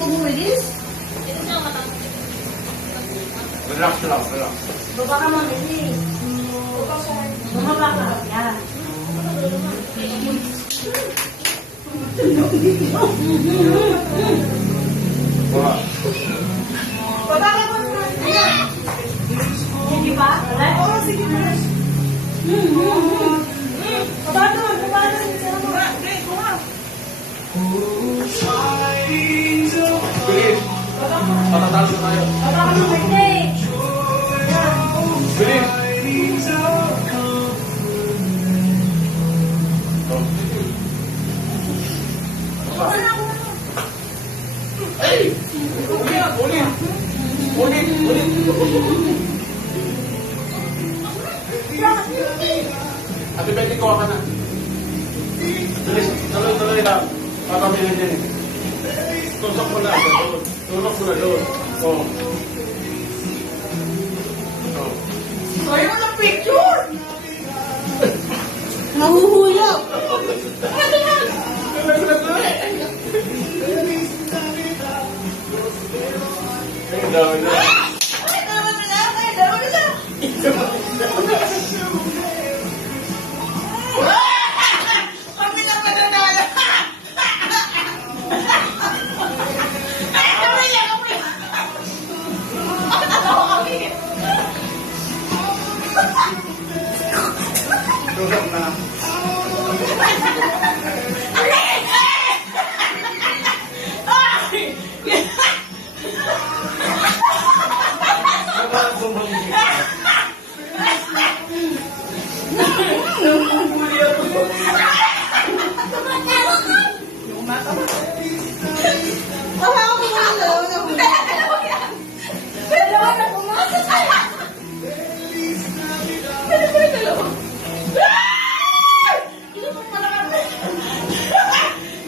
Tumulis? Relax lang, relax. Baba ka mamilis. Bumaba ka. Yan. Baba. Baba ka muna. Sige ba? Oo, sige ba? Baba doon, baba doon. Okay, kuha. Bilis. Patatalo tayo. Baba ka mamilis. Bilis. Baba na ako. Ay! Ulit! Ulit! Ulit! Ulit! Ate Betty, kuha ka na. Bilis, tuloy-tuloy lang. Papamilin din eh. Tusok mo na. Tusok mo na doon. Oo. Oo. Ayaw mo ng picture! Nahuhulog! Ano yan? Ay, dami na. Ay, naman na lang! Ay, naman na lang! Kami na mananalo! Ay, kami lang! Kami lang! Ano kami? Tusok na. Naman bumanggi. Tawa ko mga dalawa na muna. Dalawa na pumasok. Ano ba yung dalawa? Ito pa pala kami.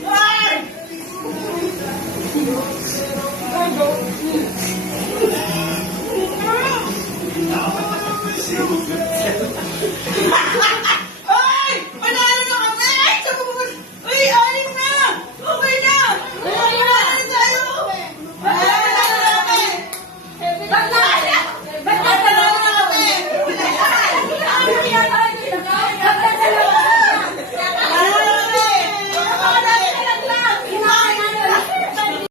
Ay! Ay, go.